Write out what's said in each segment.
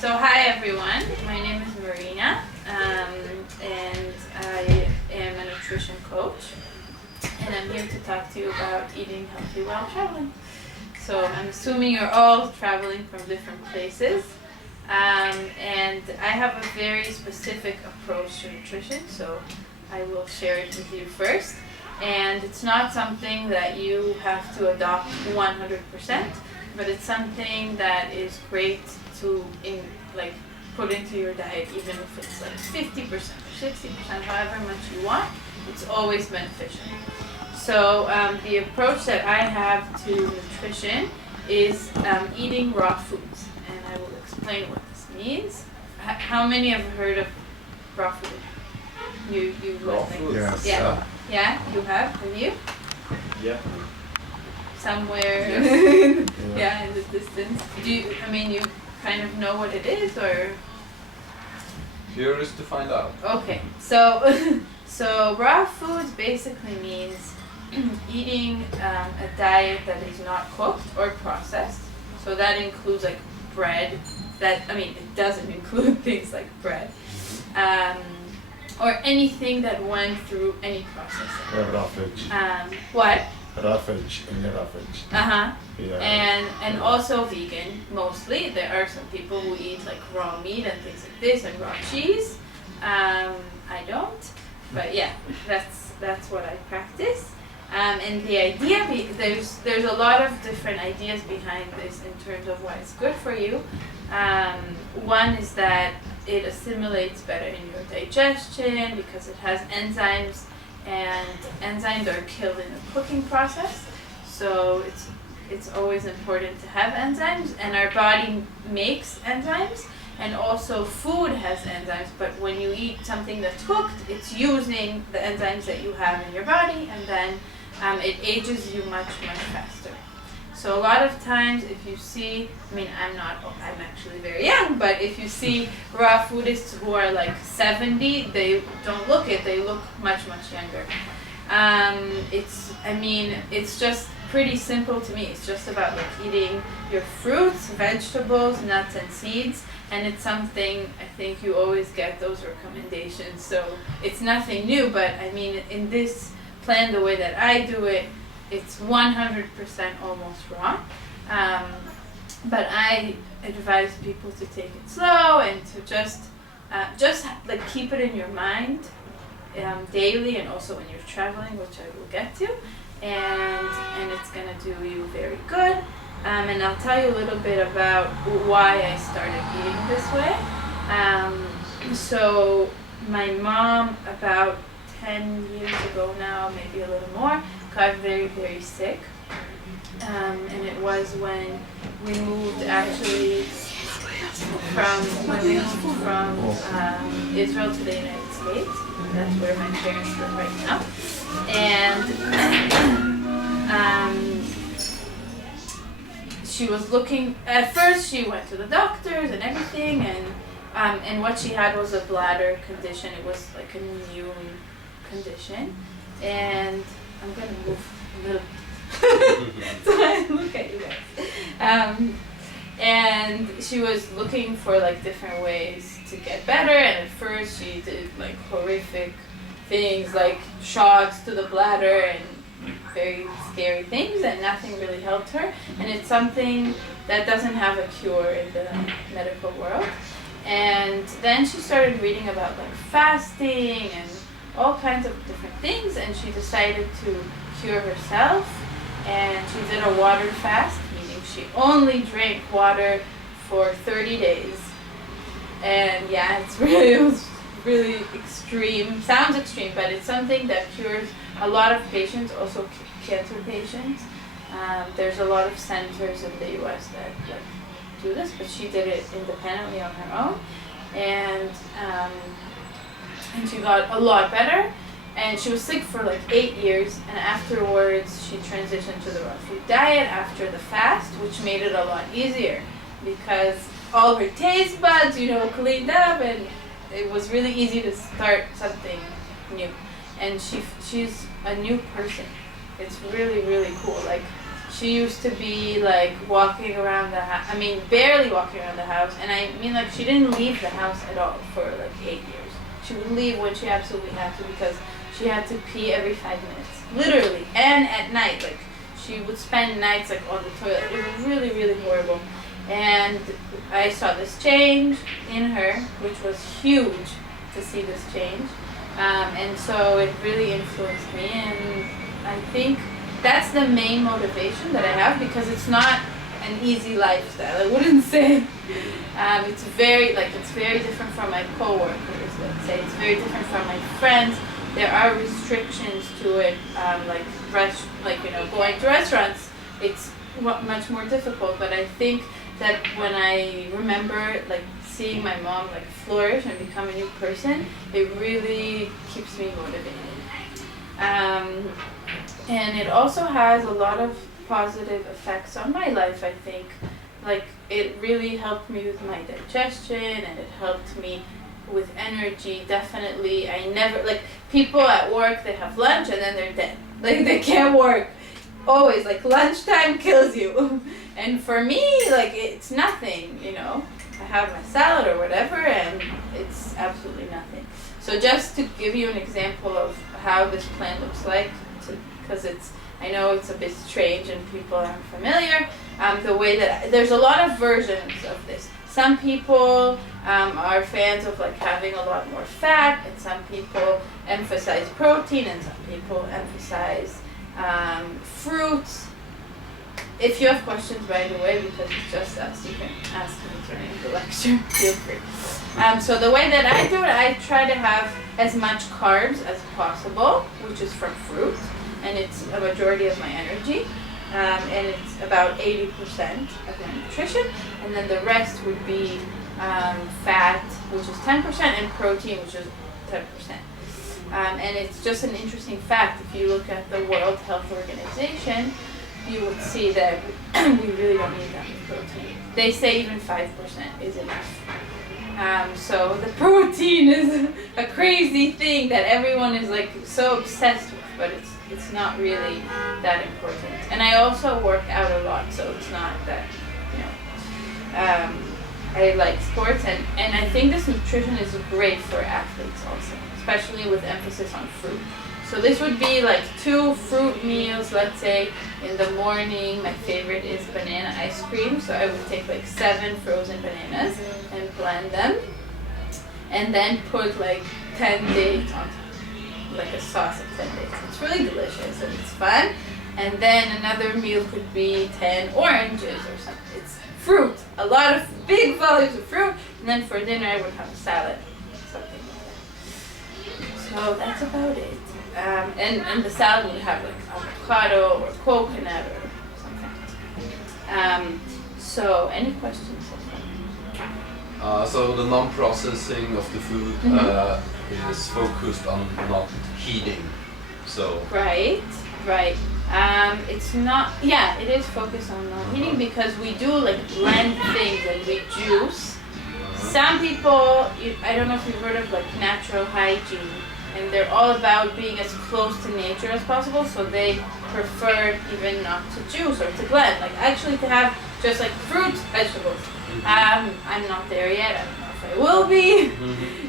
So hi everyone, my name is Marina, and I am a nutrition coach, and I'm here to talk to you about eating healthy while traveling. So I'm assuming you're all traveling from different places, and I have a very specific approach to nutrition, so I will share it with you first. And it's not something that you have to adopt 100%, but it's something that is great to put into your diet, even if it's like 50% or 60%, however much you want. It's always beneficial. So the approach that I have to nutrition is eating raw foods, and I will explain what this means. How many have heard of raw food? You Raw would think. food? Yes. Yeah, you have you? Yeah. Somewhere Yes. yeah, in the distance. You kind of know what it is, or? Curious to find out. Okay, so so raw foods basically means eating a diet that is not cooked or processed. So that includes like bread. It doesn't include things like bread, or anything that went through any processing. Raw veg. What? Raw veg. Only raw veg. And Yeah. also vegan mostly. There are some people who eat like raw meat and things like this and raw cheese. I don't, but yeah, that's what I practice. And the idea there's a lot of different ideas behind this in terms of why it's good for you. One is that it assimilates better in your digestion because it has enzymes, and enzymes are killed in the cooking process. So it's always important to have enzymes, and our body makes enzymes, and also food has enzymes, but when you eat something that's cooked, it's using the enzymes that you have in your body, and then it ages you much faster. So a lot of times if you see, I'm actually very young, but if you see raw foodists who are like 70, they don't look it, they look much younger. It's just pretty simple to me. It's just about like eating your fruits, vegetables, nuts and seeds, and it's something I think you always get those recommendations. So it's nothing new, but in this plan, the way that I do it, it's 100% almost raw. But I advise people to take it slow and to just keep it in your mind daily, and also when you're traveling, which I will get to, and it's gonna do you very good. And I'll tell you a little bit about why I started eating this way. So my mom, about 10 years ago now, maybe a little more, got very sick. And it was when we moved from Israel to the United States. That's where my parents live right now. And she was looking, at first she went to the doctors and everything, and what she had was a bladder condition. It was like an immune condition, and I'm gonna move a little so I look at you guys. And she was looking for like different ways to get better, and at first she did like horrific things like shots to the bladder and very scary things, and nothing really helped her. And it's something that doesn't have a cure in the medical world. And then she started reading about like fasting and all kinds of different things, and she decided to cure herself, and she did a water fast, meaning she only drank water for 30 days. And yeah, it was really extreme. Sounds extreme, but it's something that cures a lot of patients, also cancer patients. There's a lot of centers in the US that do this, but she did it independently on her own, and she got a lot better. And she was sick for like 8 years, and afterwards she transitioned to the raw food diet after the fast, which made it a lot easier because all her taste buds, cleaned up, and it was really easy to start something new. And she's a new person. It's really cool. Like, She used to be like walking around the house. I mean, barely walking around the house. And I mean, like, she didn't leave the house at all for like 8 years. She would leave when she absolutely had to because she had to pee every 5 minutes. Literally. And at night. Like, she would spend nights like on the toilet. It was really, really horrible. And I saw this change in her, which was huge to see this change. And so it really influenced me. And I think that's the main motivation that I have because it's not an easy lifestyle. I wouldn't say it's very different from my coworkers. Let's say it's very different from my friends. There are restrictions to it, going to restaurants. It's much more difficult. But I think that when I remember like seeing my mom like flourish and become a new person, it really keeps me motivated. And it also has a lot of positive effects on my life, I think. Like, it really helped me with my digestion, and it helped me with energy, definitely. I never, like, people at work, they have lunch and then they're dead. Like, they can't work. Always, like, lunchtime kills you. And for me, like, it's nothing, you know. I have my salad or whatever, and it's absolutely nothing. So just to give you an example of how this plant looks like, because I know it's a bit strange and people aren't familiar, the way that, there's a lot of versions of this. Some people are fans of like having a lot more fat, and some people emphasize protein, and some people emphasize fruits. If you have questions, by the way, because it's just us, you can ask me during the lecture, feel free. So the way that I do it, I try to have as much carbs as possible, which is from fruit, and it's a majority of my energy, and it's about 80% of my nutrition, and then the rest would be fat, which is 10%, and protein, which is 10%. And it's just an interesting fact, if you look at the World Health Organization, you would see that we really don't need that much protein. They say even 5% is enough. So the protein is a crazy thing that everyone is like so obsessed with, but it's not really that important. And I also work out a lot, so it's not that, you know. I like sports, and I think this nutrition is great for athletes also, especially with emphasis on fruit. So this would be like 2 fruit meals, let's say in the morning. My favorite is banana ice cream, so I would take like 7 frozen bananas and blend them, and then put like 10 dates on top, like a sauce of 10 dates. It's really delicious and it's fun. And then another meal could be 10 oranges or something. It's fruit, a lot of big volumes of fruit, and then for dinner I would have a salad, something like that. So that's about it. And the salad would have like avocado or coconut or something. So any questions so far? So the non-processing of the food is focused on not heating. So Right. It's not. Yeah, it is focused on not heating because we do like blend things and we juice. Some people, I don't know if you've heard of like natural hygiene. And they're all about being as close to nature as possible, so they prefer even not to juice or to blend, like actually to have just like fruits, vegetables. I'm not there yet, I don't know if I will be.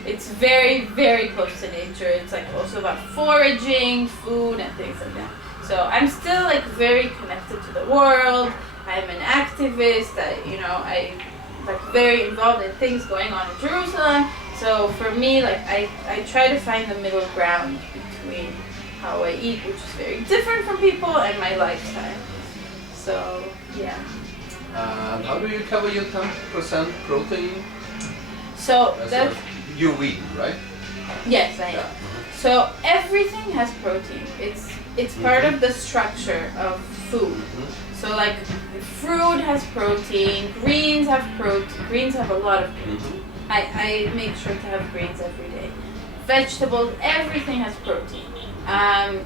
It's very, very close to nature. It's like also about foraging, food, and things like that. So I'm still like very connected to the world. I'm an activist, I like very involved in things going on in Jerusalem. So for me, like I try to find the middle ground between how I eat, which is very different from people, and my lifestyle. So yeah. and how do you cover your 10% protein? So that's You eat, right? yes, I am. So everything has protein. It's part of the structure of food. So like fruit has protein, greens have protein. Greens have a lot of protein. I make sure to have greens every day. Vegetables, everything has protein.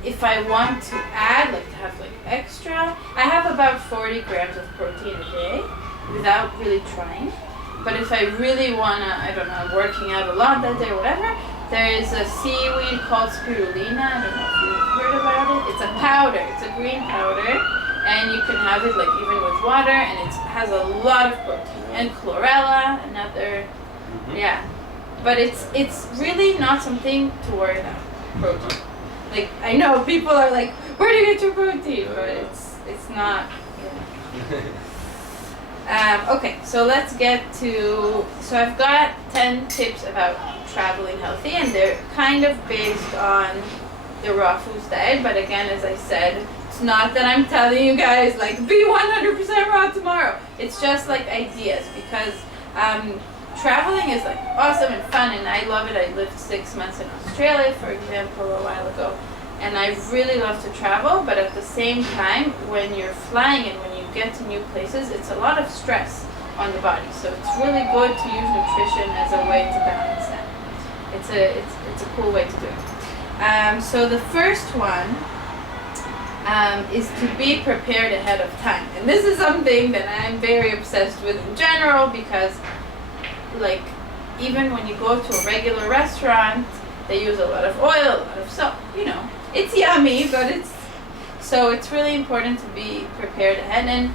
If I want to add, like to have like extra, I have about 40 grams of protein a day without really trying. But if I really wanna, I don't know, I'm working out a lot that day or whatever, there is a seaweed called spirulina. I don't know if you've heard about it. It's a powder. It's a green powder. and you can have it like even with water, and it has a lot of protein. And chlorella, another, yeah. But it's really not something to worry about, protein. Like, I know people are like, where do you get your protein? But it's not, okay, so let's get to, so I've got 10 tips about traveling healthy, and they're kind of based on the raw foods diet, but again, as I said, it's not that I'm telling you guys like be 100% raw tomorrow. It's just like ideas, because traveling is like awesome and fun, and I love it. I lived 6 months in Australia, for example, a while ago, and I really love to travel, but at the same time, when you're flying and when you get to new places, it's a lot of stress on the body. So it's really good to use nutrition as a way to balance that. It's a cool way to do it. So the first one is to be prepared ahead of time. And this is something that I'm very obsessed with in general, because like even when you go to a regular restaurant, they use a lot of oil, a lot of salt, you know. It's yummy, but it's really important to be prepared ahead. And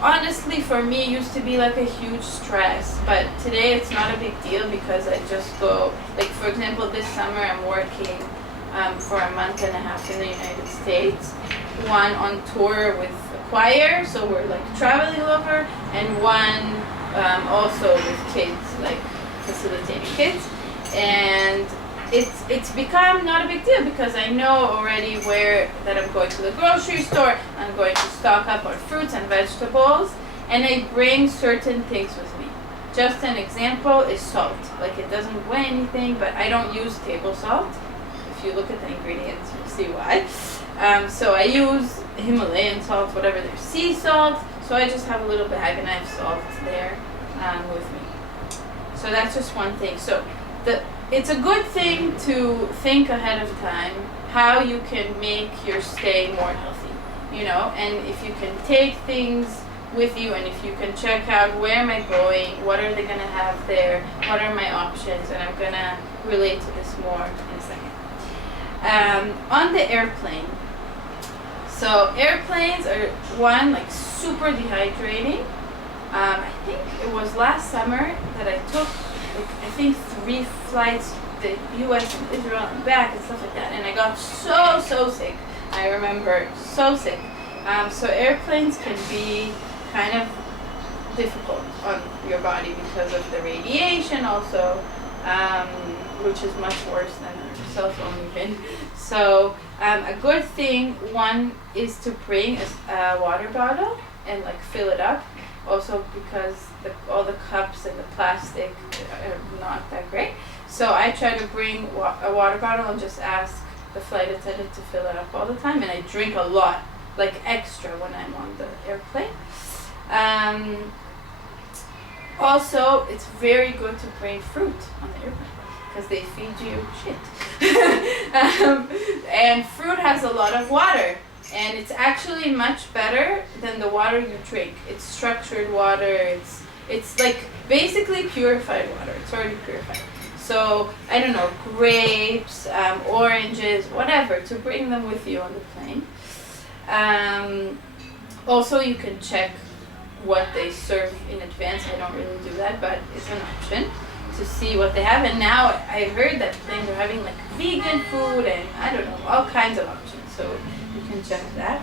honestly, for me, it used to be like a huge stress, but today it's not a big deal, because I just go, like for example, this summer I'm working for a month and a half in the United States, one on tour with a choir, so we're like traveling over, and one also with kids, like facilitating kids, and it's become not a big deal, because I know already that I'm going to the grocery store, I'm going to stock up on fruits and vegetables, and I bring certain things with me. Just an example is salt. Like, it doesn't weigh anything, but I don't use table salt. If you look at the ingredients, you'll see why. So I use Himalayan salt, whatever, there's sea salt, so I just have a little bag and I have salt there with me. So that's just one thing. So it's a good thing to think ahead of time how you can make your stay more healthy, you know, and if you can take things with you, and if you can check out where am I going, what are they going to have there, what are my options, and I'm going to relate to this more in a second. On the airplane, so airplanes are like super dehydrating. I think it was last summer that I took I think 3 flights to the US and Israel and back and stuff like that, and I got so sick. I remember, so sick. So airplanes can be kind of difficult on your body because of the radiation also, which is much worse than a cell phone even. So a good thing, one, is to bring a water bottle and like fill it up. Also because all the cups and the plastic are not that great. So I try to bring a water bottle and just ask the flight attendant to fill it up all the time. And I drink a lot, like extra when I'm on the airplane. Also, it's very good to bring fruit on the airplane, because they feed you shit. And fruit has a lot of water. And it's actually much better than the water you drink. It's structured water. It's like basically purified water. It's already purified. So I don't know, grapes, oranges, whatever, to bring them with you on the plane. Also, you can check what they serve in advance. I don't really do that, but it's an option to see what they have. And now I heard that planes are having like vegan food and I don't know, all kinds of options. So you can check that.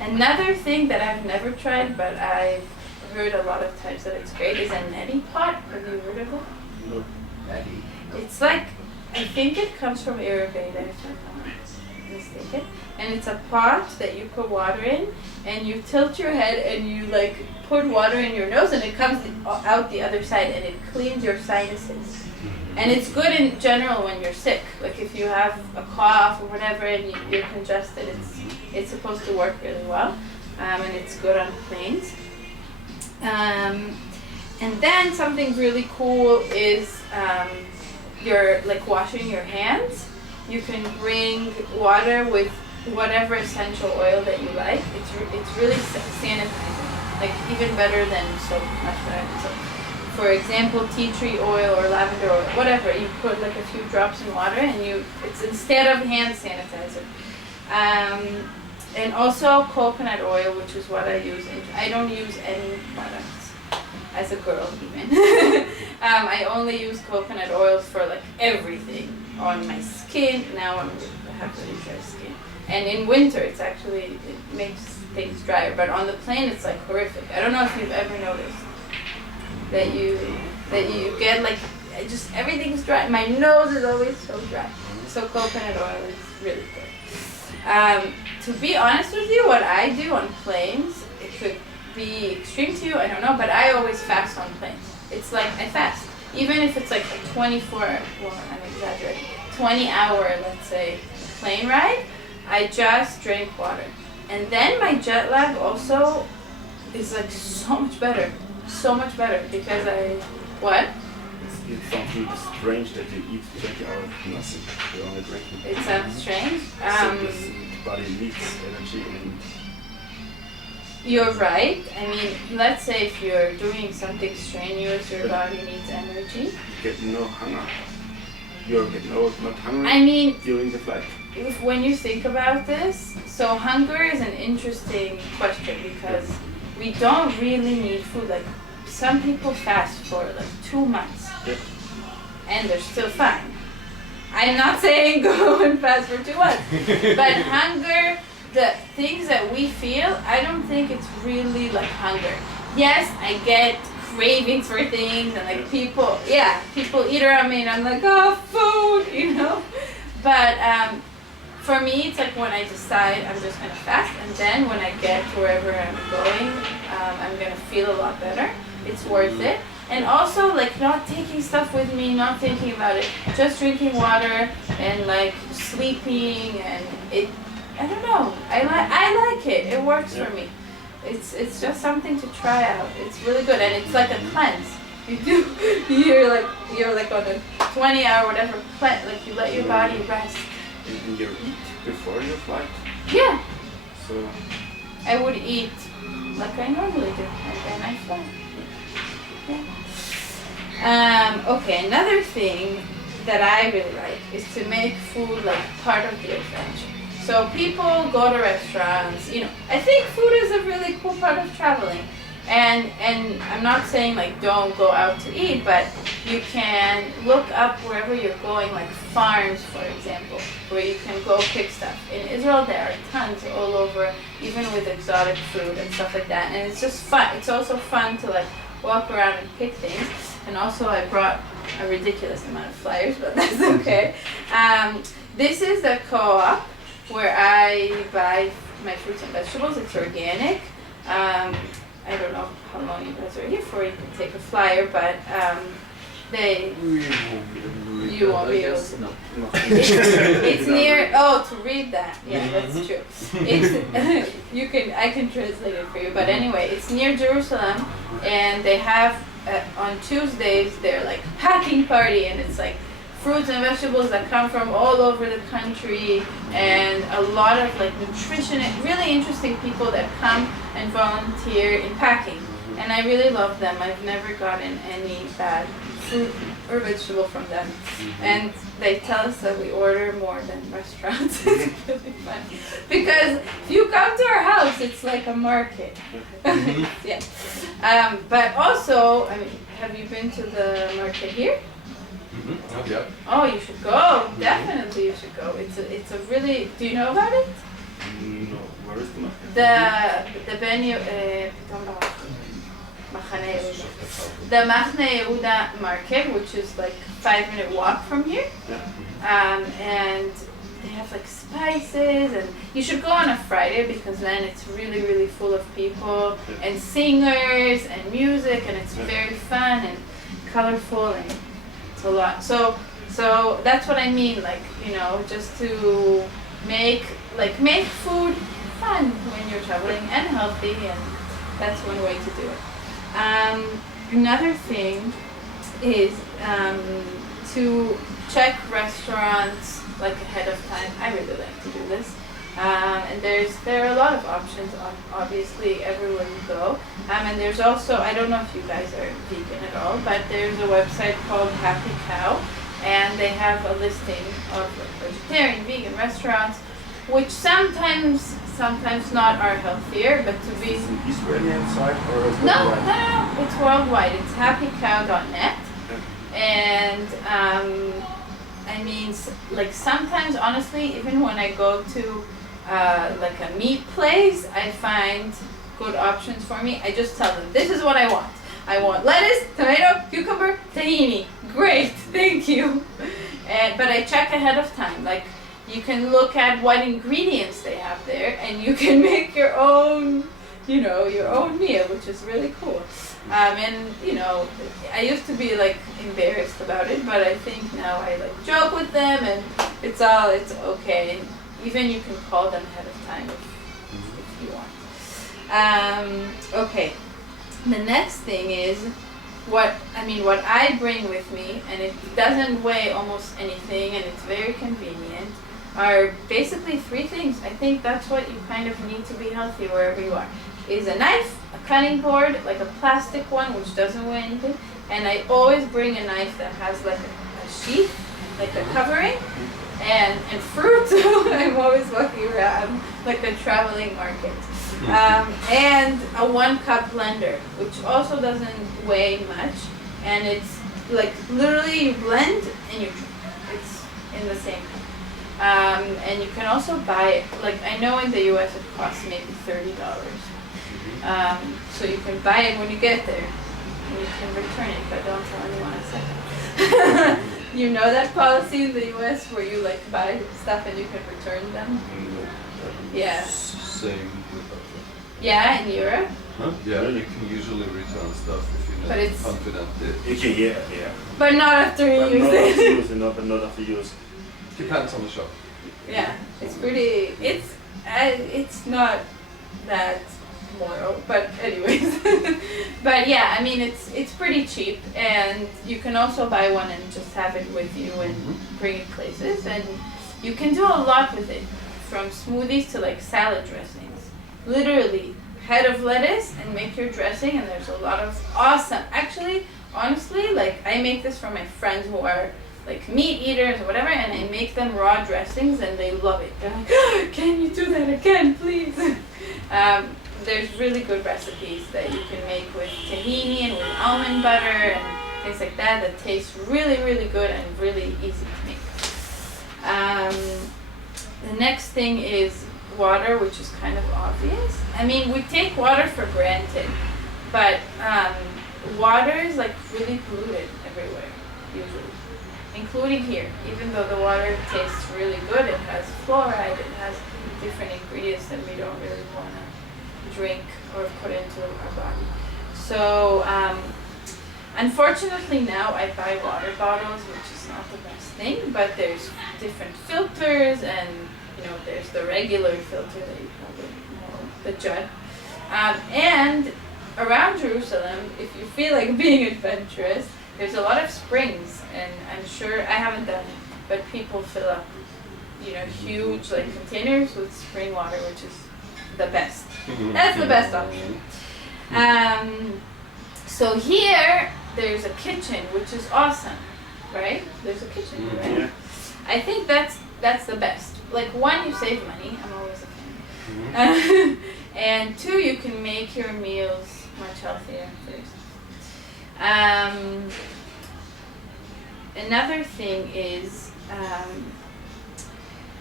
Another thing that I've never tried, but I've heard a lot of times that it's great, is a neti pot. Have you heard of it? No. Neti. It's like, I think it comes from Ayurveda, if I'm not mistaken. And it's a pot that you put water in, and you tilt your head and you like put water in your nose, and it comes out the other side, and it cleans your sinuses. And it's good in general when you're sick. Like if you have a cough or whatever and you're congested, it's supposed to work really well. And it's good on planes. And then something really cool is you're like washing your hands. You can bring water with whatever essential oil that you like. It's really sanitizing, like even better than soap, much better than soap. For example, tea tree oil or lavender oil, whatever, you put like a few drops in water and it's instead of hand sanitizer. and also coconut oil, which is what I use. And I don't use any products as a girl even. I only use coconut oil for like everything on my skin. Now I have really dry skin. And in winter, it makes things drier. But on the plane, it's like horrific. I don't know if you've ever noticed that you get like just everything's dry. My nose is always so dry. So coconut oil is really good. To be honest with you, what I do on planes, it could be extreme to you, I don't know, but I always fast on planes. It's like I fast. Even if it's like a 20-hour, let's say, plane ride, I just drink water. And then my jet lag also is like so much better because what? It sounds really strange that you eat 20 hours nothing. You're only drinking. It sounds strange. So this body needs energy and you're right. I mean, let's say if you're doing something strenuous, your body needs energy. you get no hunger. You get not hungry I mean, during the flight. when you think about this, so hunger is an interesting question because we don't really need food. Like some people fast for like 2 months Yeah. and they're still fine. I'm not saying go and fast for 2 months, but hunger, the things that we feel, I don't think it's really like hunger. Yes, I get cravings for things and like people eat around me and I'm like, oh, food, But for me, it's like when I decide I'm just gonna fast, and then when I get to wherever I'm going, I'm gonna feel a lot better. It's worth it. And also like not taking stuff with me, not thinking about it, just drinking water and like sleeping, and I don't know. I like it. It works for me. It's just something to try out. It's really good, and it's like a cleanse. You're like on a 20-hour whatever cleanse. Like you let your body rest. And you eat before your flight. Yeah, So I would eat like I normally do, and then I fly. Yeah. Okay, another thing that I really like is to make food like part of the adventure. So people go to restaurants, I think food is a really cool part of traveling. And I'm not saying like don't go out to eat, but you can look up wherever you're going, like farms, for example, where you can go pick stuff. In Israel, there are tons all over, even with exotic fruit and stuff like that. And it's just fun. It's also fun to like walk around and pick things. And also I brought a ridiculous amount of flyers, but that's okay. This is the co-op where I buy my fruits and vegetables. It's organic. I don't know how long you guys are here for. You can take a flyer, but you won't be able to. No. It's near. Oh, to read that. Yeah, that's true. It's I can translate it for you. But anyway, it's near Jerusalem, and they have on Tuesdays they're like packing party, and it's like fruits and vegetables that come from all over the country, and a lot of like really interesting people that come and volunteer in packing. And I really love them. I've never gotten any bad fruit or vegetable from them. And they tell us that we order more than restaurants. It's really fun. Because if you come to our house, it's like a market. Yeah. But also, have you been to the market here? Oh, yeah. Oh, you should go. Definitely you should go. It's a really, do you know about it? no, where is the market? The Machne Yehuda market, which is like 5-minute walk from here. Yeah. And they have like spices, and you should go on a Friday because then it's really, really full of people and singers and music, and it's very fun and colorful, and it's a lot. So that's what I mean, like, just to make food fun when you're traveling and healthy, and that's one way to do it. Another thing is to check restaurants like ahead of time. I really like to do this. And there are a lot of options, obviously, everywhere you go. And there's also, I don't know if you guys are vegan at all, but there's a website called Happy Cow, and they have a listing of vegetarian, vegan restaurants, which sometimes sometimes not are healthier, but to be Is it Israeli site or no, it's worldwide. It's happycow.net, and I mean, like sometimes, honestly, even when I go to like a meat place, I find good options for me. I just tell them, this is what I want. I want lettuce, tomato, cucumber, tahini. Great, thank you. But I check ahead of time. Like, you can look at what ingredients they have there, and you can make your own, your own meal, which is really cool. And I used to be like embarrassed about it, but I think now I like joke with them, and it's okay. And even you can call them ahead of time if you want. Okay. The next thing is what I bring with me, and it doesn't weigh almost anything, and it's very convenient, are basically 3 things. I think that's what you kind of need to be healthy wherever you are. Is a knife, a cutting board, like a plastic one which doesn't weigh anything, and I always bring a knife that has like a sheath, like a covering, and fruit. I'm always walking around like a traveling market. And a 1-cup blender, which also doesn't weigh much, and it's like literally you blend and you drink. It's in the same cup. And you can also buy it, like I know in the US it costs maybe $30. So you can buy it when you get there, and you can return it, but don't tell anyone I said that. You know that policy in the US where you like buy stuff and you can return them? Yeah. Same with that. Yeah, in Europe. Huh? Yeah, you can usually return stuff if you're But not it's- confident that You can, yeah. But not after you But use not after it. use it, not after use. depends on the shop. Yeah, it's pretty. It's not that moral, but anyways. But yeah, I mean it's pretty cheap, and you can also buy one and just have it with you and bring it places, and you can do a lot with it, from smoothies to like salad dressings. Literally, head of lettuce and make your dressing, and there's a lot of awesome. Actually, honestly, like I make this for my friends who are like meat eaters or whatever, and I make them raw dressings and they love it. They're like, oh, can you do that again, please? There's really good recipes that you can make with tahini and with almond butter and things like that taste really, really good and really easy to make. The next thing is water, which is kind of obvious. I mean, we take water for granted, but water is like really polluted everywhere, usually, including here. Even though the water tastes really good, it has fluoride, it has different ingredients that we don't really want to drink or put into our body. So, unfortunately now I buy water bottles, which is not the best thing, but there's different filters, and there's the regular filter that you probably know, the Judd. And around Jerusalem, if you feel like being adventurous, there's a lot of springs, and I'm sure, I haven't done it, but people fill up, huge like containers with spring water, which is the best. That's the best option. So here, there's a kitchen, which is awesome, right? There's a kitchen, right? Yeah. I think that's the best. Like, 1, you save money. I'm always a fan. And 2, you can make your meals much healthier for yourself. Another thing is,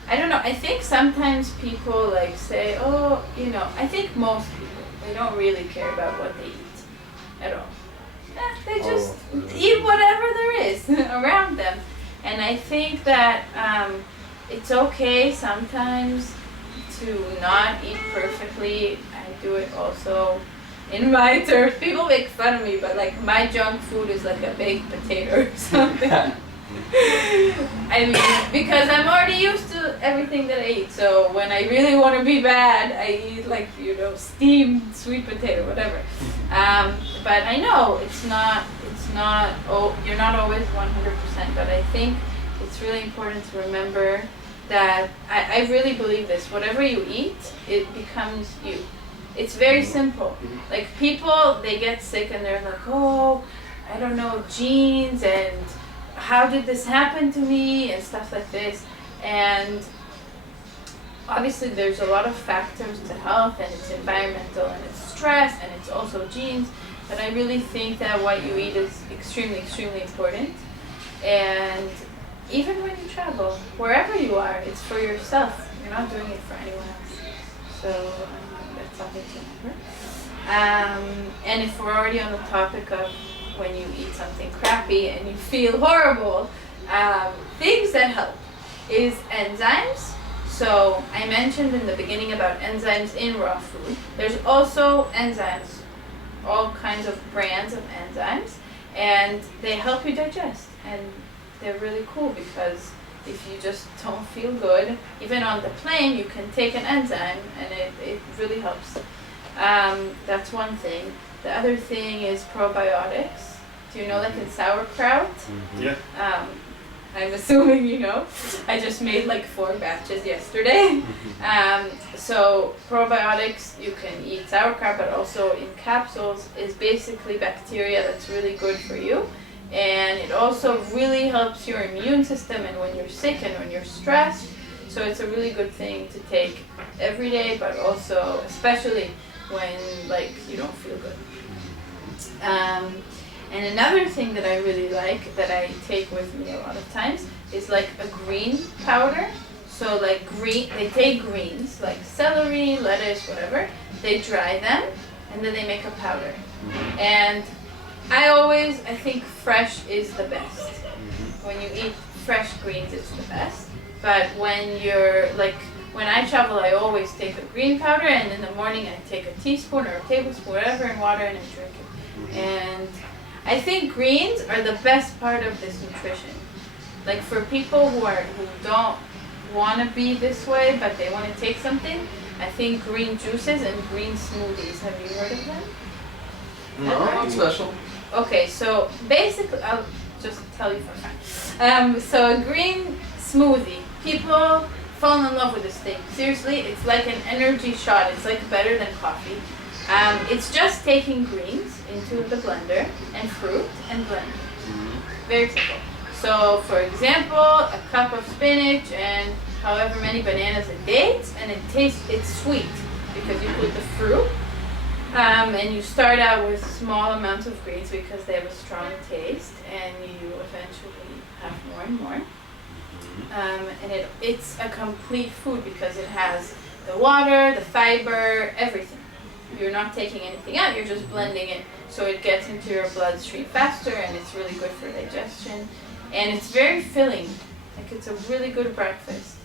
I don't know, I think sometimes people like say, oh, I think most people, they don't really care about what they eat at all. They just eat whatever there is around them. And I think that it's okay sometimes to not eat perfectly. I do it also in my terms. People make fun of me, but like my junk food is like a baked potato or something. I mean, because I'm already used to everything that I eat. So when I really want to be bad, I eat like, steamed sweet potato, whatever. But I know you're not always 100%, but I think it's really important to remember that I really believe this. Whatever you eat, it becomes you. It's very simple. Like people, they get sick and they're like, oh, I don't know, genes and how did this happen to me and stuff like this. And obviously there's a lot of factors to health, and it's environmental, and it's stress, and it's also genes, but I really think that what you eat is extremely, extremely important. And even when you travel, wherever you are, it's for yourself. You're not doing it for anyone else. So that's something to remember. And if we're already on the topic of when you eat something crappy and you feel horrible, things that help is enzymes. So I mentioned in the beginning about enzymes in raw food. There's also enzymes, all kinds of brands of enzymes, and they help you digest. And they're really cool because if you just don't feel good, even on the plane, you can take an enzyme and it really helps. That's one thing. The other thing is probiotics. Do you know, like in sauerkraut? Yeah. I'm assuming you know. I just made like 4 batches yesterday. So probiotics, you can eat sauerkraut, but also in capsules, is basically bacteria that's really good for you. And it also really helps your immune system and when you're sick and when you're stressed. So it's a really good thing to take every day, but also especially when like you don't feel good. And another thing that I really like that I take with me a lot of times is like a green powder. So like they take greens like celery, lettuce, whatever. They dry them and then they make a powder. And I think fresh is the best. When you eat fresh greens, it's the best. But when I travel, I always take a green powder, and in the morning I take a teaspoon or a tablespoon, whatever, in water, and I drink it. And I think greens are the best part of this nutrition. Like for people who don't want to be this way, but they want to take something, I think green juices and green smoothies. Have you heard of them? No, not special. Okay, so basically, I'll just tell you for fun. So a green smoothie, people fall in love with this thing. Seriously, it's like an energy shot. It's like better than coffee. It's just taking greens into the blender and fruit and blend. Very simple. So for example, a cup of spinach and however many bananas and dates, and it's sweet because you put the fruit. And you start out with small amounts of greens because they have a strong taste, and you eventually have more and more. And it's a complete food because it has the water, the fiber, everything. You're not taking anything out, you're just blending it so it gets into your bloodstream faster, and it's really good for digestion. And it's very filling. Like it's a really good breakfast.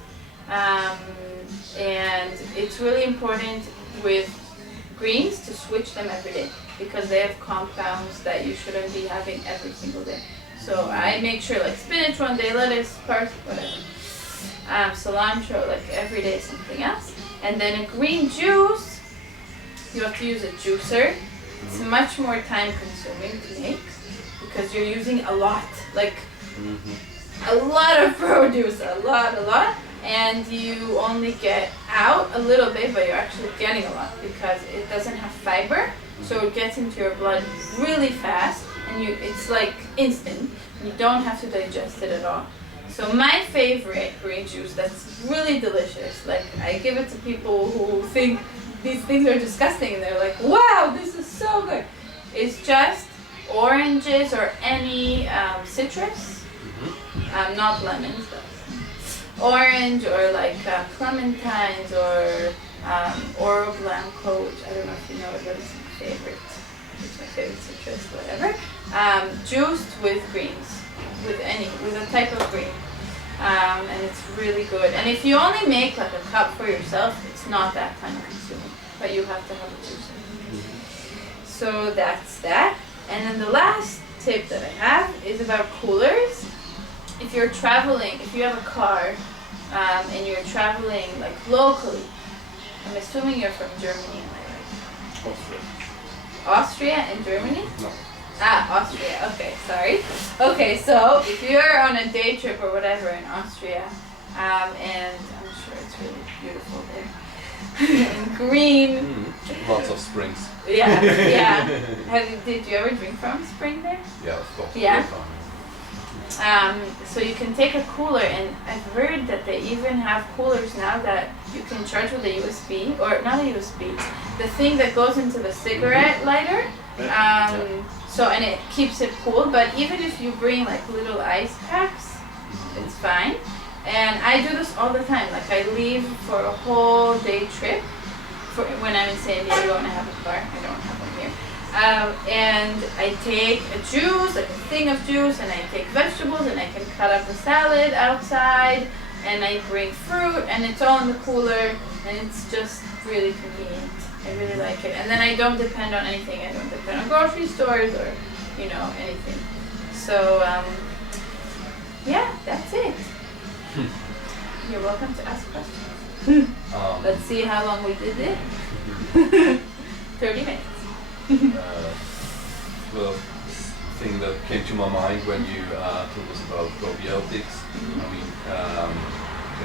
And it's really important with greens to switch them every day because they have compounds that you shouldn't be having every single day. So I make sure like spinach one day, lettuce, parsley, whatever. Cilantro, like every day something else. And then a green juice, you have to use a juicer. It's much more time consuming to make because you're using a lot, like a lot of produce, a lot. And you only get out a little bit, but you're actually getting a lot because it doesn't have fiber, so it gets into your blood really fast, and it's like instant. You don't have to digest it at all. So my favorite green juice that's really delicious, like I give it to people who think these things are disgusting, and they're like, wow, this is so good. It's just oranges or any citrus, not lemons though. Orange or like clementines or Oro Blanco, which I don't know if you know it, but it's my favorite citrus, whatever. Juiced with greens, with a type of green. And it's really good. And if you only make like a cup for yourself, it's not that time consuming, but you have to have a juicer. So that's that. And then the last tip that I have is about coolers. If you're traveling, if you have a car and you're traveling like locally, I'm assuming you're from Germany, am I right? Austria. Austria and Germany? No. Austria, okay, sorry. Okay, so if you're on a day trip or whatever in Austria, and I'm sure it's really beautiful there, and green. Lots of springs. Yeah. Did you ever drink from spring there? Yeah, of course. Yeah. So you can take a cooler, and I've heard that they even have coolers now that you can charge with a USB, or not a USB, the thing that goes into the cigarette lighter. So, and it keeps it cool, but even if you bring like little ice packs, it's fine. And I do this all the time. Like I leave for a whole day trip when I'm in San Diego and I have a car. I don't have one here. And I take a juice, like a thing of juice, and I take vegetables, and I can cut up a salad outside, and I bring fruit, and it's all in the cooler, and it's just really convenient. I really like it. And then I don't depend on anything. I don't depend on grocery stores or, anything. So, yeah, that's it. You're welcome to ask questions. Let's see how long we did it. 30 minutes. Well, thing that came to my mind when you told us about probiotics. I mean,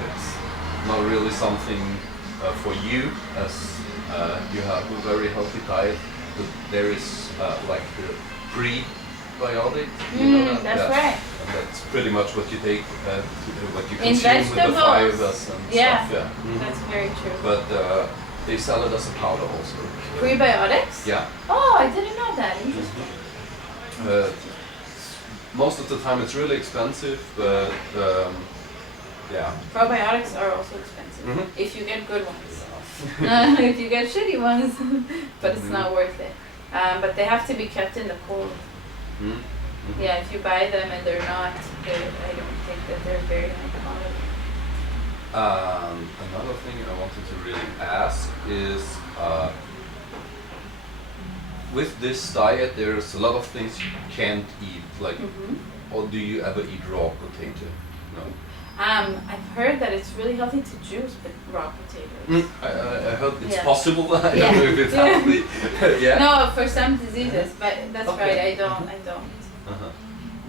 it's not really something for you as you have a very healthy diet, but there is like the prebiotic. You know that? That's right. And that's pretty much what you take, what you In consume with the vegetables. fibers and stuff. Yeah. That's very true. But they sell it as a powder also. Prebiotics? Yeah. Oh, I didn't know that. Interesting. Most of the time it's really expensive, but yeah. Probiotics are also expensive if you get good ones. If you get shitty ones, but it's not worth it. But they have to be kept in the cold. Yeah, if you buy them and they're not, I don't think that they're very high quality. Another thing I wanted to really ask is, with this diet, there's a lot of things you can't eat. Like, or do you ever eat raw potato? No. I've heard that it's really healthy to juice raw potatoes. I heard it's Yeah. possible. I don't Yeah. know if it's healthy. Yeah. No, for some diseases, but that's Okay. right. I don't.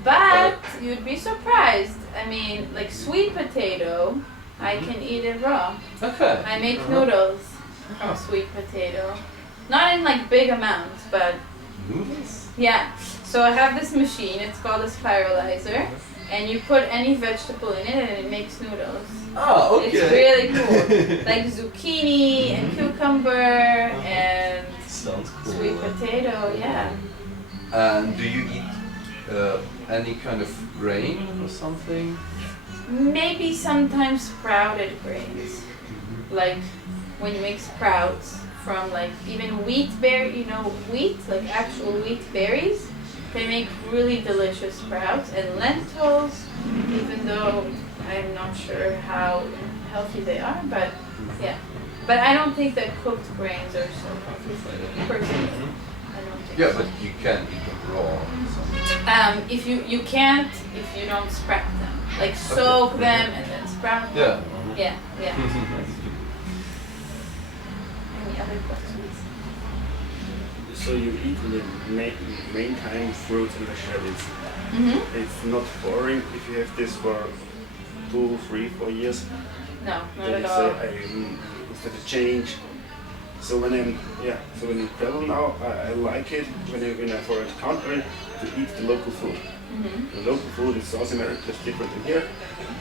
But you'd be surprised. I mean, like sweet potato, I can eat it raw. Okay. I make noodles from sweet potato. Not in like big amounts, but Noodles? yeah. So I have this machine, it's called a spiralizer, and you put any vegetable in it and it makes noodles. Oh, okay. It's really cool. Like zucchini and cucumber and Sounds cool. sweet potato, yeah. And do you eat any kind of grain or something? Maybe sometimes sprouted grains. Like when you make sprouts from like even wheat wheat, like actual wheat berries. They make really delicious sprouts and lentils, even though I'm not sure how healthy they are, but yeah. But I don't think that cooked grains are so healthy for you, personally. I don't think Yeah, so. but you can eat them raw. Or something. If you can't if you don't sprout them. Like soak them and then sprout them. Yeah. Yeah. Any other questions? So you eat the main time fruits and vegetables. It's not boring if you have this for 2, 3, 4 years. No, not Then at you all. say instead of change. So when I travel now, I like it when I for a country to eat the local food. The local food in South America is different than here,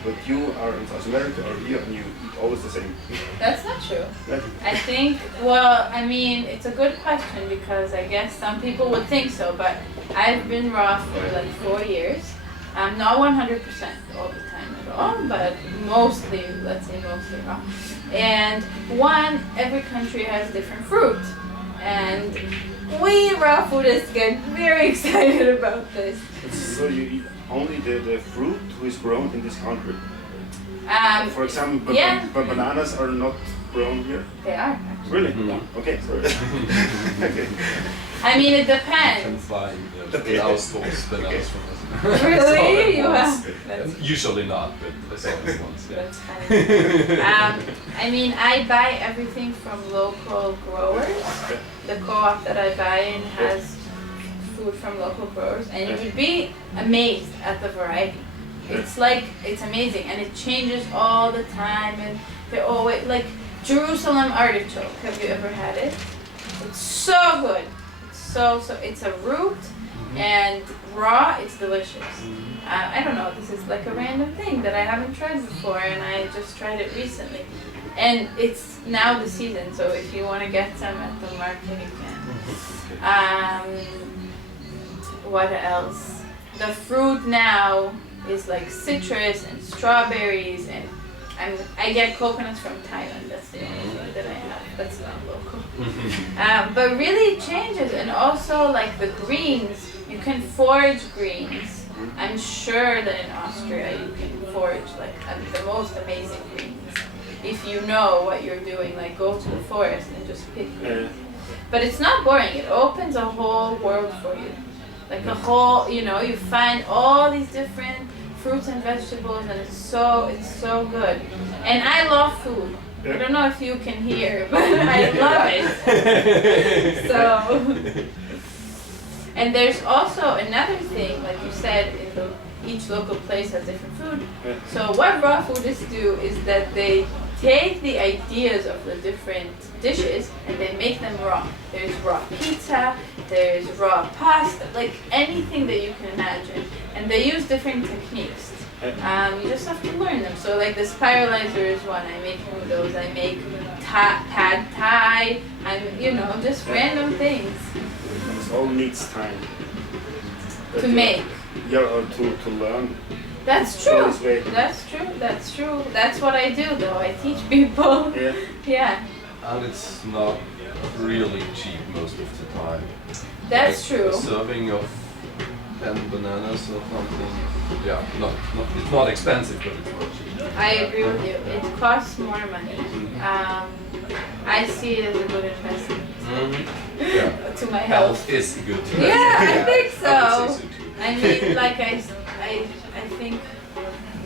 but you are in South America or here and you eat always the same. That's not true. Right? I think, well, I mean, it's a good question because I guess some people would think so, but I've been raw for like 4 years. I'm not 100% all the time at all, but mostly, let's say mostly raw. And every country has different fruit. And we raw foodists get very excited about this. So you eat only the fruit who is grown in this country. For example, yeah. Bananas are not grown here. They are, actually. Really? Yeah. Okay, sorry. Okay. I mean, it You can depends. buy the house stores bananas from us. Really? You Once. have? That's Usually not, but I saw it once. Yeah. That's funny. I mean, I buy everything from local growers. The co-op that I buy in has food from local growers, and you would be amazed at the variety. It's amazing, and it changes all the time, and they're always, like Jerusalem artichoke. Have you ever had it? It's so good. It's so, it's a root, and raw, it's delicious. I don't know, this is like a random thing that I haven't tried before, and I just tried it recently. And it's now the season, so if you want to get some at the market, you can. What else? The fruit now is like citrus and strawberries, and I get coconuts from Thailand. That's the only thing that I have. That's not local. But really it changes, and also like the greens, you can forage greens. I'm sure that in Austria you can forage like the most amazing greens. If you know what you're doing, like go to the forest and just pick greens. But it's not boring. It opens a whole world for you. Like a whole, you find all these different fruits and vegetables, and it's so good. And I love food. I don't know if you can hear, but I love it. So, and there's also another thing, like you said, each local place has different food. So what raw foodists do is that they take the ideas of the different dishes and they make them raw. There's raw pizza, there's raw pasta, like anything that you can imagine. And they use different techniques. You just have to learn them. So like the spiralizer is one. I make noodles, I make pad thai, just random things. It all needs time. To make. Yeah, or to learn. That's true. That's true. That's what I do though. I teach people. Yeah. Yeah. And it's not really cheap most of the time. That's Like true. A serving of 10 bananas or something. Yeah, it's not expensive, but it's not cheap. I agree with you. It costs more money. I see it as a good investment Yeah. to my health. Health is good. Yeah, I think I would say so. so too. I mean, like I think,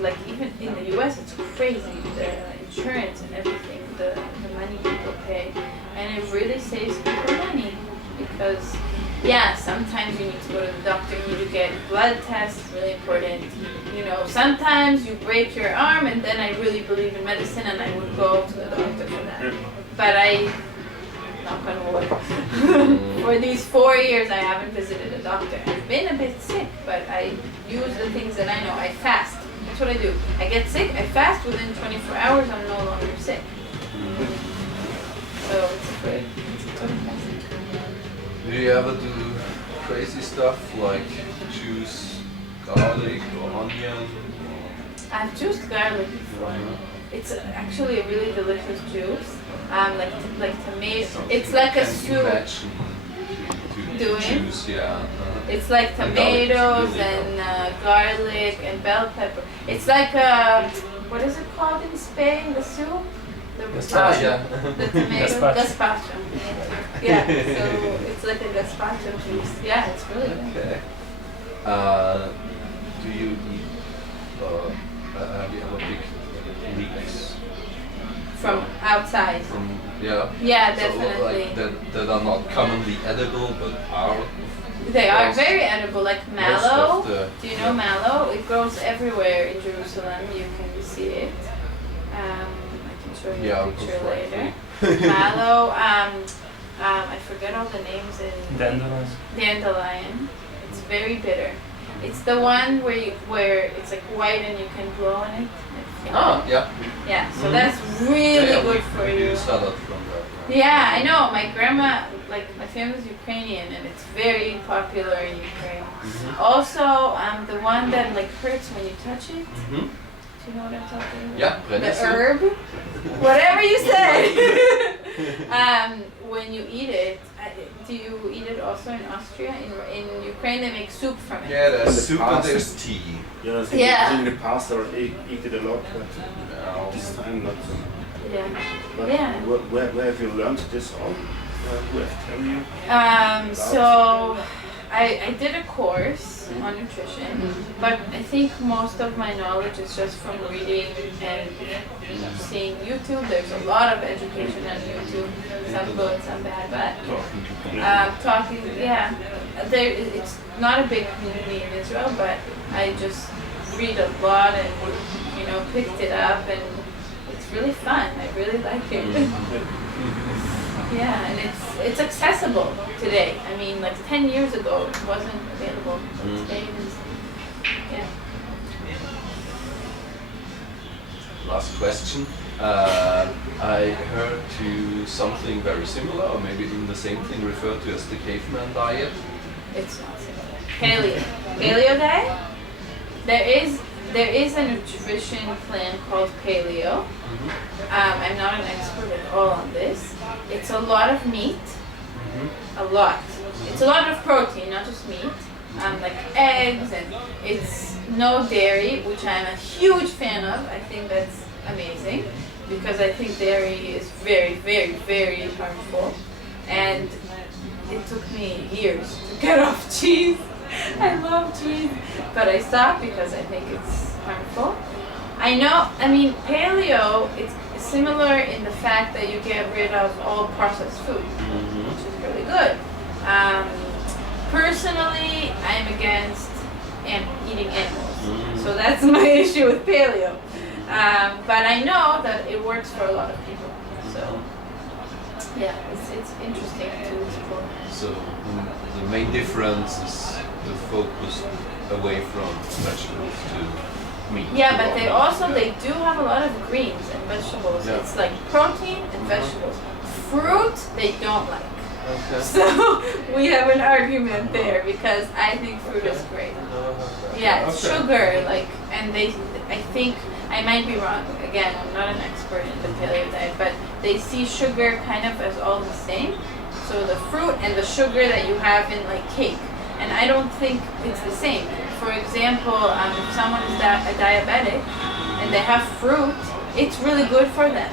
like even in the U.S. it's crazy, the insurance and everything, the money people pay, and it really saves people money because, yeah, sometimes you need to go to the doctor, you need to get blood tests, really important. Sometimes you break your arm, and then I really believe in medicine, and I would go to the doctor for that. But knock on wood. For these 4 years, I haven't visited a doctor. I've been a bit sick, but I use the things that I know. I fast. That's what I do. I get sick, I fast. Within 24 hours, I'm no longer sick. So it's good. It's a good medicine. Do you ever do crazy stuff like choose garlic or onion? I've juiced garlic before. It's actually a really delicious juice. Like tomato. It's like a soup. To juice, yeah. It's like tomatoes and garlic and bell pepper. It's like what is it called in Spain? The soup? Gazpacho. The tomato Gazpacho. gazpacho. Yeah, so it's like a gazpacho juice. Yeah, it's really good. Okay. Do you eat? Have you ever picked leeks From outside. from? Yeah. Yeah, So, definitely. like that are not commonly edible, but are. They are most- very edible, like most mallow. of the- Do you know mallow? It grows everywhere in Jerusalem. You can see it. I can show you Yeah, a I'll picture go for later. it. Mallow. I forget all the names in Dandelions. dandelion. It's very bitter. It's the one where it's like white and you can blow on it. Ah, yeah. Yeah, so Mhm. that's really Yeah, good we for do you. salad from that. Yeah, I know. My grandma, like my family's Ukrainian, and it's very popular in Ukraine. Mhm. Also, the one that like hurts when you touch it. Mhm. Do you know what I'm talking about? Yeah, The brennesselj. herb, whatever you say. When you eat it, do you eat it also in Austria? In Ukraine, they make soup from it. Yeah, there's And the soup and pasta. there's tea. Yeah. In the past, or eat it a lot, but No. this time not. Yeah. But Yeah. where have you learned this all? Who have tell you? So I did a course on nutrition, but I think most of my knowledge is just from reading and seeing YouTube. There's a lot of education on YouTube, some good, some bad, but talking, yeah. It's not a big community in Israel, but I just read a lot and picked it up, and it's really fun. I really like it. Yeah, and it's accessible today. I mean, like 10 years ago, it wasn't available. But today it is. Yeah. Last question. I heard to something very similar, or maybe even the same thing, referred to as the caveman diet. It's not similar. Paleo diet. There is a nutrition plan called paleo. I'm not an expert at all on this. It's a lot of meat. A lot. It's a lot of protein, not just meat. Like eggs, and it's no dairy, which I'm a huge fan of. I think that's amazing because I think dairy is very, very, very harmful. And it took me years to get off cheese. I love cheese, but I stopped because I think it's harmful. I know, I mean, paleo, it's similar in the fact that you get rid of all processed food, which is really good. Personally, I'm against eating animals, so that's my issue with paleo. But I know that it works for a lot of people, so yeah, it's interesting to explore. So the main difference is the focus away from vegetables to meat. Yeah, but they do have a lot of greens and vegetables. Yeah. It's like protein and vegetables. Fruit they don't like. Okay. So we have an argument there because I think fruit is great. Yeah, it's sugar, like, and I think, I might be wrong, again, I'm not an expert in the paleo diet, but they see sugar kind of as all the same. So the fruit and the sugar that you have in like cake, and I don't think it's the same. For example, if someone is a diabetic and they have fruit, it's really good for them.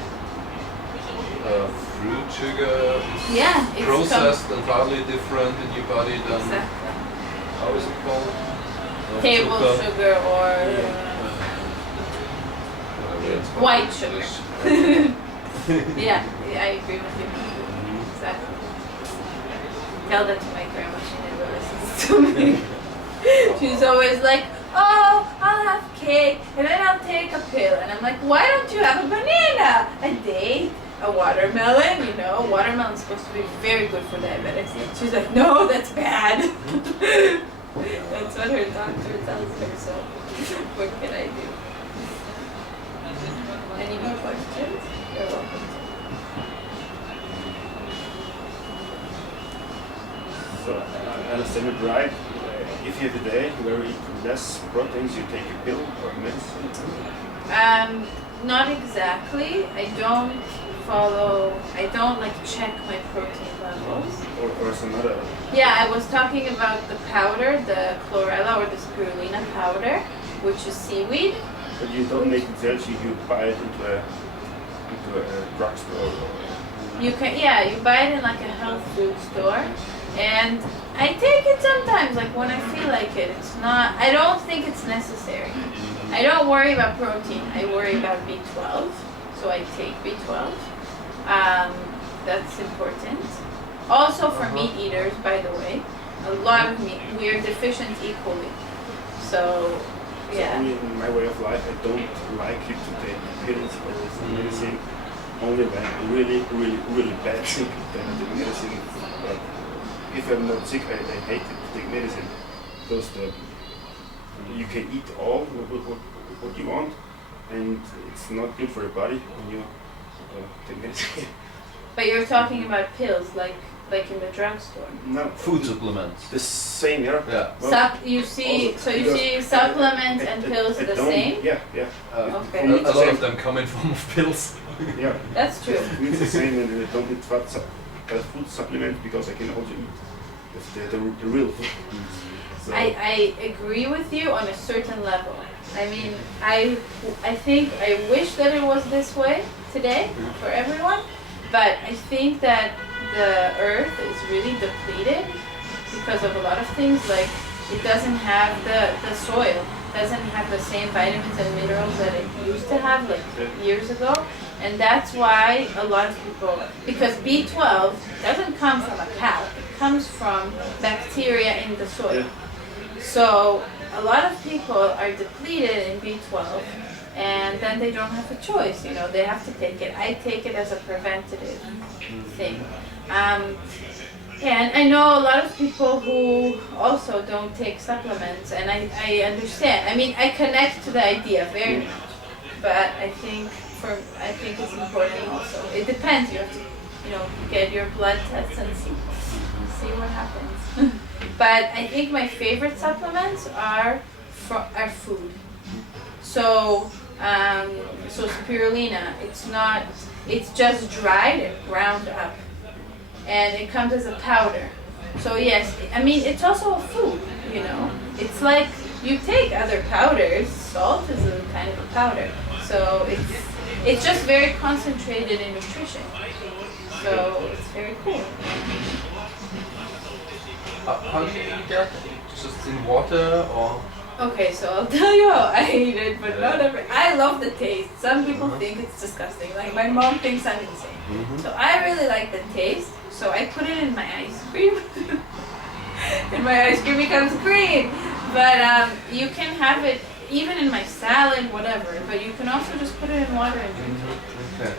Fruit sugar is Yeah, it's processed entirely different in your body than, Exactly. how is it called? Table sugar or Whatever it's called. white sugar. Yeah, I agree with you. Exactly. Tell that to my grandma, she never listens to me. She's always like, oh, I'll have cake and then I'll take a pill. And I'm like, why don't you have a banana? A date, a watermelon, you know, watermelon's supposed to be very good for diabetics. She's like, no, that's bad. That's what her doctor tells her, so what can I do? Any more questions? You're welcome. So I understand it right. If you have a day where you eat less proteins, you take a pill or medicine. Not exactly. I don't like check my protein levels. Or some other. Yeah, I was talking about the powder, the chlorella or the spirulina powder, which is seaweed. But you don't make it sales, you buy it into a drugstore. You buy it in like a health food store. And I take it sometimes, like when I feel like it. I don't think it's necessary. I don't worry about protein, I worry about B12. So I take B12. That's important. Also for meat eaters, by the way. A lot of meat. We are deficient equally. So, yeah. Only in my way of life, I don't like it to take pills or medicine. Only when I'm really, really, really bad sick, then I take medicine. But if I'm not sick, I hate it to take medicine because you can eat all what you want, and it's not good for your body when you take medicine. But you're talking about pills, like in the drugstore. No, Food supplements. the same, yeah. Yeah. Well, You see because supplements and pills I the don't- same? Yeah, yeah. Okay. A lot of them come in form of pills. Yeah. That's true. It's the same, and I don't eat food supplements because I can also eat the real food. So, I agree with you on a certain level. I mean, I think I wish that it was this way today for everyone, but I think that the earth is really depleted because of a lot of things, like it doesn't have the soil doesn't have the same vitamins and minerals that it used to have like years ago, and that's why a lot of people, because B12 doesn't come from a cow, it comes from bacteria in the soil. So a lot of people are depleted in B12 and then they don't have a choice. You know, they have to take it. I take it as a preventative thing. Yeah, and I know a lot of people who also don't take supplements, and I understand. I mean, I connect to the idea very much, but I think it's important also. It depends. You have to, get your blood tests and see what happens. But I think my favorite supplements are food. So spirulina, it's just dried and ground up, and it comes as a powder. So yes, I mean, it's also a food, It's like you take other powders. Salt is a kind of a powder. So it's just very concentrated in nutrition. So it's very cool. How do you eat that? Just in water or? Okay, so I'll tell you how I eat it, but not every. I love the taste. Some people think it's disgusting. Like my mom thinks I'm insane. So I really like the taste. So I put it in my ice cream. And my ice cream becomes green. But you can have it even in my salad, whatever. But you can also just put it in water and drink it. Okay.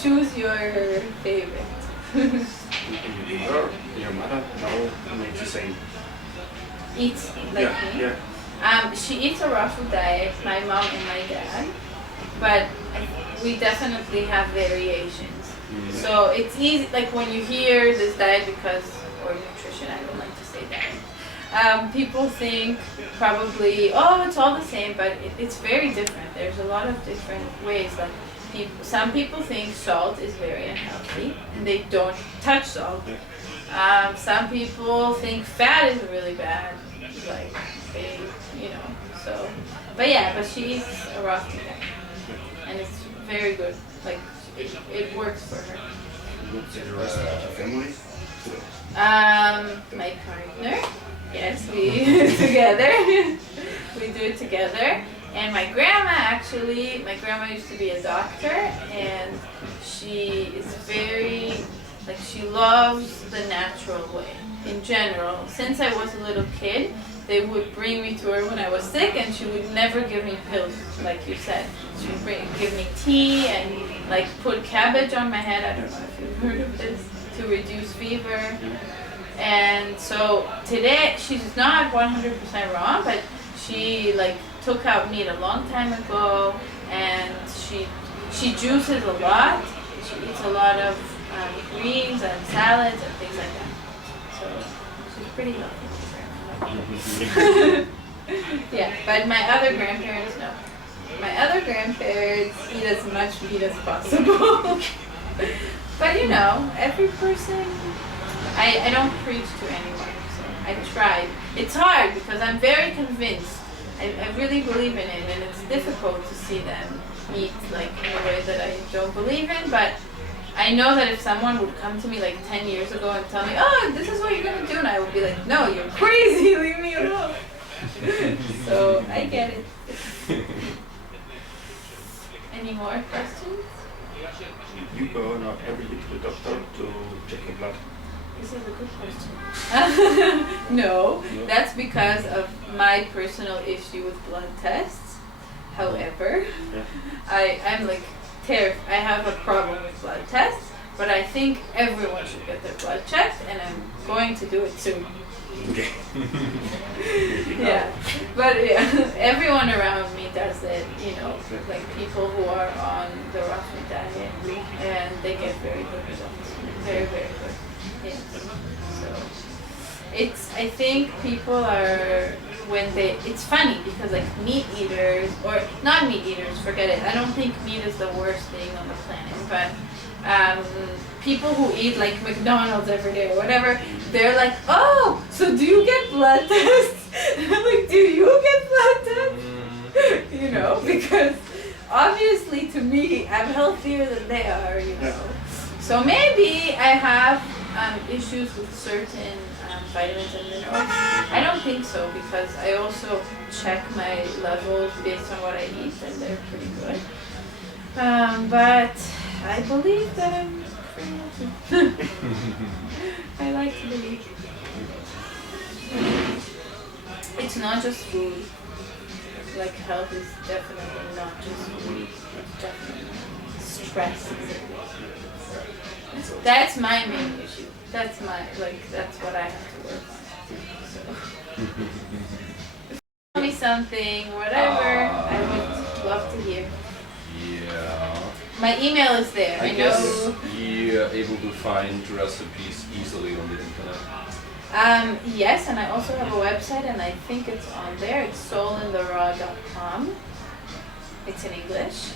Choose your favorite. Your mother now makes the same. Eats like me? Yeah. She eats a raw food diet, my mom and my dad, but we definitely have variations. So it's easy, like when you hear this diet or nutrition, I don't like to say diet. People think probably, it's all the same, but it's very different. There's a lot of different ways. Like some people think salt is very unhealthy and they don't touch salt. Some people think fat is really bad, like they, so. But she eats a raw food diet, and it's very good. Like it works for her. The rest of the family? My partner, yes, we do it together. We do it together. And my grandma used to be a doctor, and she is she loves the natural way in general. Since I was a little kid, they would bring me to her when I was sick, and she would never give me pills, like you said. She would give me tea and put cabbage on my head. I don't know if you've heard of this, to reduce fever. And so today, she's not 100% wrong, but she took out meat a long time ago, and she juices a lot. She eats a lot of greens and salads and things like that. So she's pretty healthy. Yeah, but my other grandparents, no. My other grandparents eat as much meat as possible. But every person, I don't preach to anyone, so I tried. It's hard because I'm very convinced. I really believe in it, and it's difficult to see them eat in a way that I don't believe in, but I know that if someone would come to me 10 years ago and tell me, this is what you're going to do, and I would be like, no, you're crazy, leave me alone. So I get it. Any more questions? You go now every week to the doctor to check your blood. This is a good question. No, that's because of my personal issue with blood tests. However, I'm terrified. I have a problem with blood tests, but I think everyone should get their blood checked, and I'm going to do it soon. Okay. Yeah, but everyone around me does it, people who are on the raw food diet, and they get very good results. Very, very good. Yeah. So I think people are, it's funny because meat eaters, or not meat eaters, forget it. I don't think meat is the worst thing on the planet, but people who eat McDonald's every day or whatever, they're like, oh, so do you get blood tests? I'm like, do you get blood tests? Because obviously to me, I'm healthier than they are, So maybe I have issues with certain vitamins and minerals. I don't think so, because I also check my levels based on what I eat, and they're pretty good. But I believe that I'm pretty healthy. I like to believe. it's not just food. Like health is definitely not just food. Definitely stress. That's my main issue. That's what I have to work on. So. Tell me something, whatever. I would love to hear. Yeah. My email is there. I know. guess you're able to find recipes easily on the internet. Yes, and I also have a website, and I think it's on there. It's soulintheraw.com. It's in English.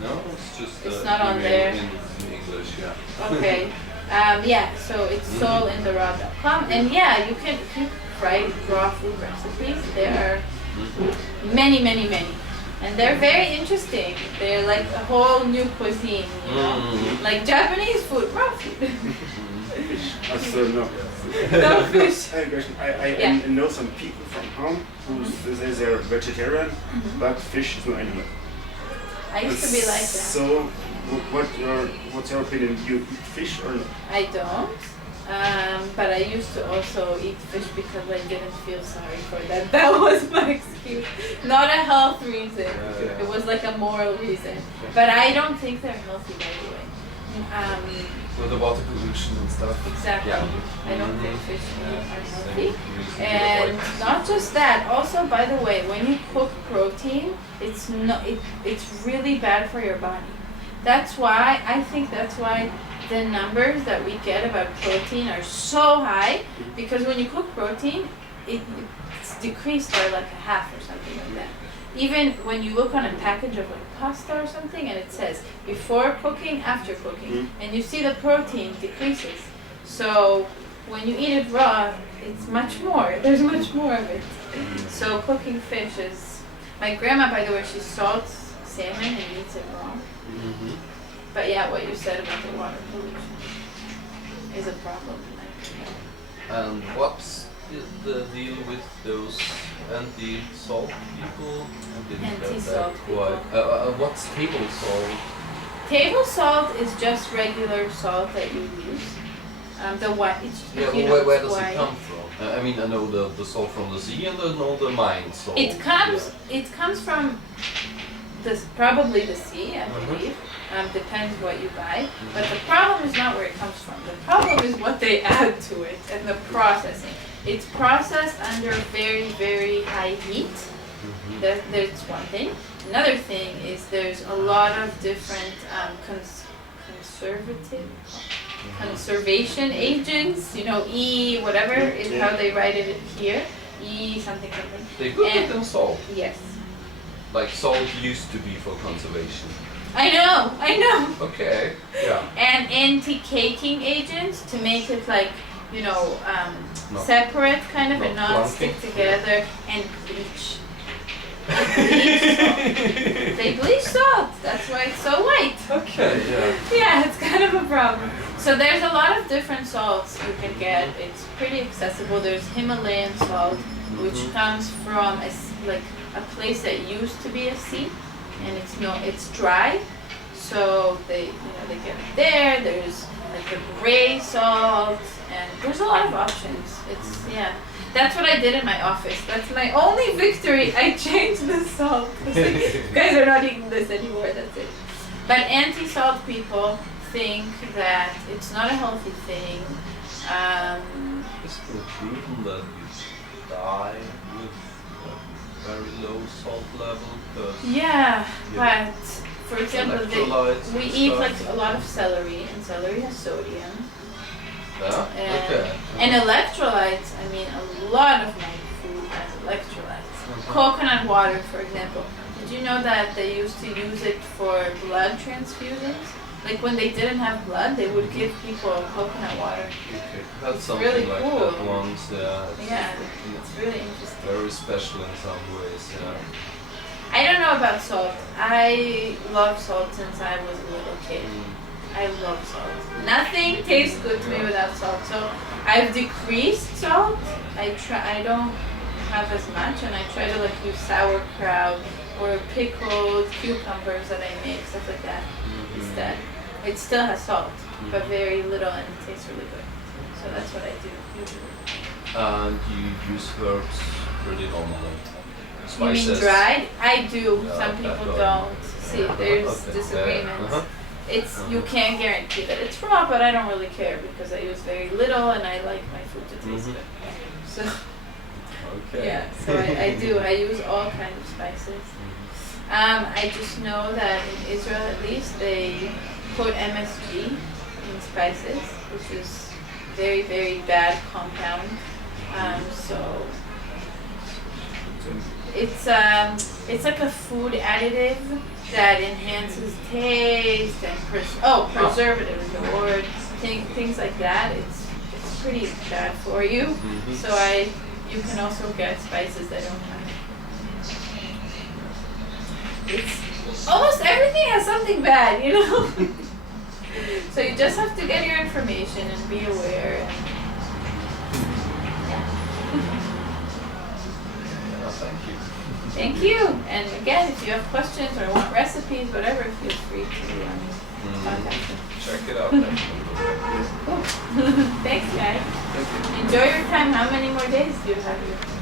No, it's just It's not on email there. in English, yeah. Okay. Yeah, so it's soulintheraw.com, and yeah, you can if you write raw food recipes. There are many, many, many, and they're very interesting. They're like a whole new cuisine, you know, like Japanese food, raw food. So no. No fish. I have a question. I Yeah. know some people from home who say they're vegetarian, but fish is no animal. I used to be like that. So, what's your opinion? You eat fish or no? I don't. But I used to also eat fish because I didn't feel sorry for that. That was my excuse. Not a health reason. Yeah. It was like a moral reason. But I don't think they're healthy, by the way. With the water pollution and stuff. Exactly. Yeah. I don't think fish are healthy. Same reason to And avoid. not just that. Also, by the way, when you cook protein, it's really bad for your body. I think that's why the numbers that we get about protein are so high, because when you cook protein, it's decreased by like a half or something like that. Even when you look on a package of like pasta or something, and it says before cooking, after cooking, and you see the protein decreases. So when you eat it raw, it's much more. There's much more of it. So cooking fish is. My grandma, by the way, she salts salmon and eats it raw. But yeah, what you said about the water pollution is a problem. And what's the deal with those anti-salt people? I didn't get that Anti-salt quite. What's table salt? Table salt is just regular salt that you use. The white. It's, Yeah, you but know, where it's does white. it come from? I mean, I know the salt from the sea and I know the mine salt. It comes from probably the sea, I believe. Depends what you buy. But the problem is not where it comes from. The problem is what they add to it and the processing. It's processed under very, very high heat. That's one thing. Another thing is there's a lot of different conservation agents, you know, E whatever is how they write it here. E something something. They put it in salt. Yes. Like salt used to be for conservation. I know. Okay, yeah. And anti-caking agents to make it like, you know, Not- separate kind of and not not clunky. stick together, and bleach. They bleach salt. That's why it's so white. Okay, yeah. Yeah, it's kind of a problem. So there's a lot of different salts you can get. It's pretty accessible. There's Himalayan salt, which comes from a place that used to be a sea, and it's dry. So they get it there. There's like a gray salt, and there's a lot of options. That's what I did in my office. That's my only victory. I changed the salt. You guys are not eating this anymore. That's it. But anti-salt people think that it's not a healthy thing. Is it proven that you die with a very low salt level? Yeah, but for example, Electrolytes we and eat stuff. like a lot of celery, and celery has sodium. Yeah? Okay. And electrolytes, I mean, a lot of my food has electrolytes. Coconut water, for example. Did you know that they used to use it for blood transfusions? Like when they didn't have blood, they would give people coconut water. Okay. That's It's something really like cool. that once, yeah. Yeah, it's really interesting. Very special in some ways, yeah. I don't know about salt. I love salt since I was a little kid. I love salt. Nothing tastes good to me without salt. So I've decreased salt. I don't have as much, and I try to like use sauerkraut or pickled cucumbers that I make, stuff like that instead. It still has salt, but very little, and it tastes really good. So that's what I do usually. And you use herbs pretty normally. You mean Spices. dried? I do. Yeah, Some okay, people good. don't. See, there's Okay. disagreements. Uh-huh. It's you can't guarantee that it's raw, but I don't really care because I use very little and I like my food to taste Mhm. good. So Okay. yeah, so I do. I use all kinds of spices. I just know that in Israel, at least, they put MSG in spices, which is very, very bad compound. So it's like a food additive that enhances taste and preservative is the word. Things like that. It's pretty bad for you. Mhm. So you can also get spices that don't have. It's almost everything has something bad, you know. So you just have to get your information and be aware. Yeah, thank you. Thank you. And again, if you have questions or want recipes, whatever, feel free to contact me. Check it out. Then. Cool. Thanks, guys. Thank you. Enjoy your time. How many more days do you have here?